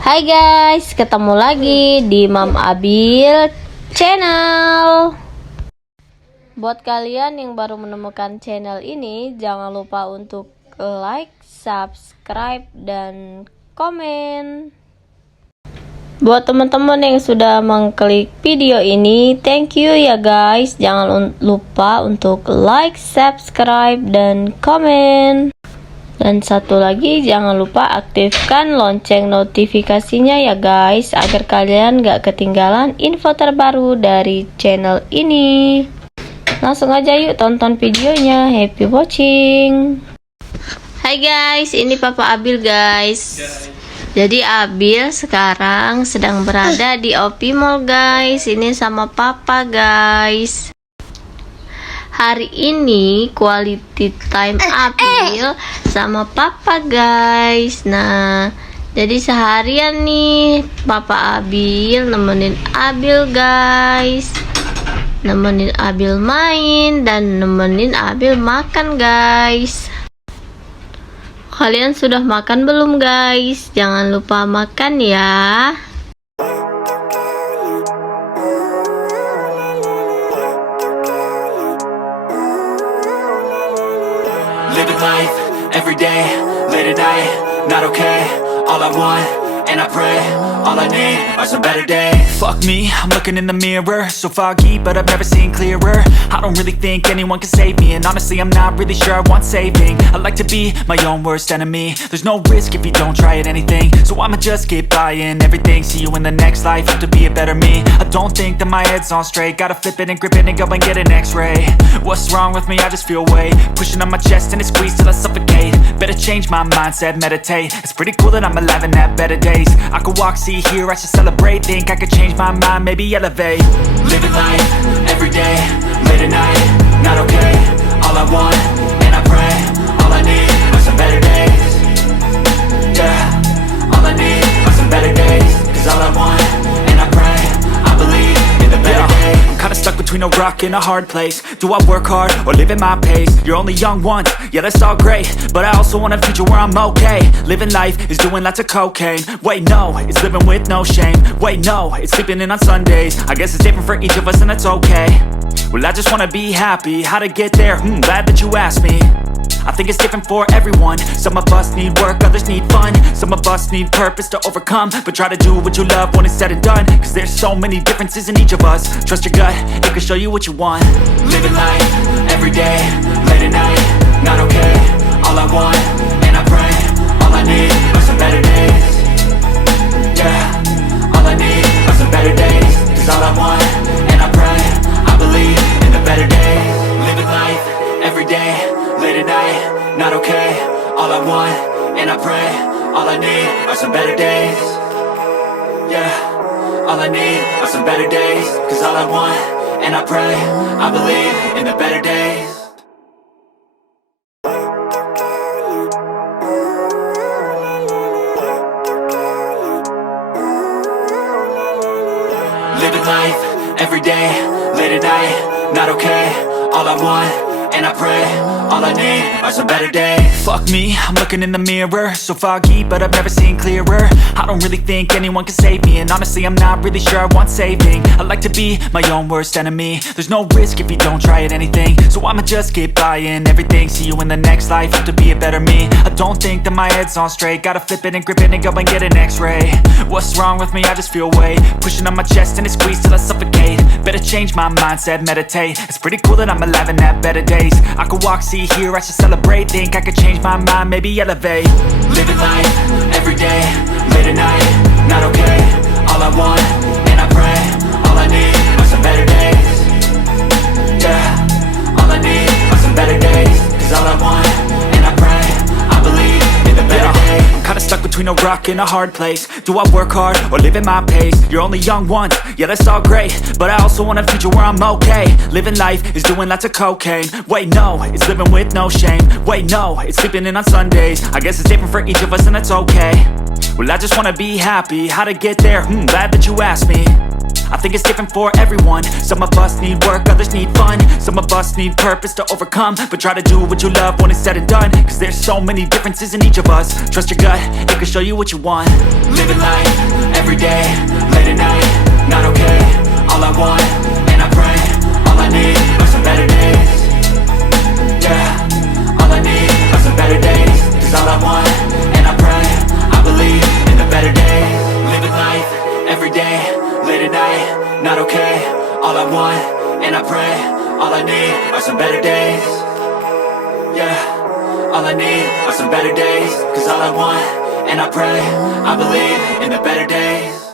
Hai guys, ketemu lagi di Abil channel. Buat kalian yang baru menemukan channel ini, jangan lupa untuk like, subscribe, dan komen. Buat teman-teman yang sudah mengklik video ini, thank you ya guys. Jangan lupa untuk like, subscribe, dan komen. Dan satu lagi, jangan lupa aktifkan lonceng notifikasinya ya guys, agar kalian gak ketinggalan info terbaru dari channel ini. Langsung aja yuk tonton videonya. Happy watching. Hai guys, ini Papa Abil guys. Jadi Abil sekarang sedang berada di OP Mall guys. Ini sama Papa guys. Hari ini quality time Abil sama Papa guys. Nah, jadi seharian nih Papa Abil nemenin Abil guys, nemenin Abil main dan nemenin Abil makan guys. Kalian sudah makan belum guys? Jangan lupa makan ya. Living life, every day, late at night, not okay. All I want, and I pray, all I need are some better days. Fuck me, I'm looking in the mirror, so foggy, but I've never seen clearer. I don't really think anyone can save me, and honestly I'm not really sure I want saving. I like to be my own worst enemy. There's no risk if you don't try at anything, so I'ma just keep buying everything. See you in the next life, have to be a better me. I don't think that my head's on straight, gotta flip it and grip it and go and get an x-ray. What's wrong with me? I just feel weight pushing on my chest and it squeezes till I suffocate. Better change my mindset, meditate. It's pretty cool that I'm alive and have better days. I could walk, see, hear, I should celebrate. Think I could change my mind, maybe elevate. Living life, every day, late at night, not okay. All I want, and I pray, all I need are some better days. Yeah, all I need are some better days. Cause all I want, and I pray, I believe in the better days. I'm kinda stuck between a rock and a hard place. Do I work hard or live at my pace? You're only young once, yeah that's all great, but I also want a future where I'm okay. Living life is doing lots of cocaine. Wait no, it's living with no shame. Wait no, it's sleeping in on Sundays. I guess it's different for each of us and that's okay. Well I just wanna be happy, how to get there? Glad that you asked me. I think it's different for everyone. Some of us need work, others need fun. Some of us need purpose to overcome. But try to do what you love when it's said and done. Cause there's so many differences in each of us. Trust your gut, it can show you what you want. Living life, every day, late at night, not okay. All I want, and I pray, all I need are some better days. Yeah, all I need are some better days. Cause all I want, and I pray, I believe in the better days. Living life, every day, late at night, not okay. All I want, and I pray, all I need are some better days. Yeah, all I need are some better days. Cause all I want, and I pray, I believe in the better days. Living life, every day, late at night, not okay. All I want, and I pray, all I need are some better days. Fuck me, I'm looking in the mirror, so foggy, but I've never seen clearer. I don't really think anyone can save me, and honestly I'm not really sure I want saving. I like to be my own worst enemy. There's no risk if you don't try at anything, so I'ma just keep buying everything. See you in the next life, have to be a better me. I don't think that my head's on straight, gotta flip it and grip it and go and get an x-ray. What's wrong with me? I just feel weight pushing on my chest and it squeezes till I suffocate. Better change my mindset, meditate. It's pretty cool that I'm alive and have better days. I could walk, see, hear, I should celebrate. Think I could change my mind, maybe elevate. Living life, every day, late at night, not okay. All I want, and I pray, all I need are some better days. Yeah, all I need are some better days. Cause all I want, and I pray, I believe in the better days. I'm kinda stuck between a rock and a hard place. Do I work hard or live at my pace? You're only young once, yeah that's all great, but I also want a future where I'm okay. Living life is doing lots of cocaine. Wait no, it's living with no shame. Wait no, it's sleeping in on Sundays. I guess it's different for each of us and that's okay. Well I just wanna be happy, how to get there? Glad that you asked me. I think it's different for everyone. Some of us need work, others need fun. Some of us need purpose to overcome. But try to do what you love when it's said and done, cause there's so many differences in each of us. Trust your gut, it can show you what you want. Living life, everyday, late at night, not okay. All I want, and I pray, all I need are some better days. Yeah, all I need are some better days. Cause all I want, and I pray, I believe in the better days. Living life, everyday, late at night, not okay. All I want, and I pray, all I need are some better days. Yeah, all I need are some better days. Cause all I want, and I pray, I believe in the better days.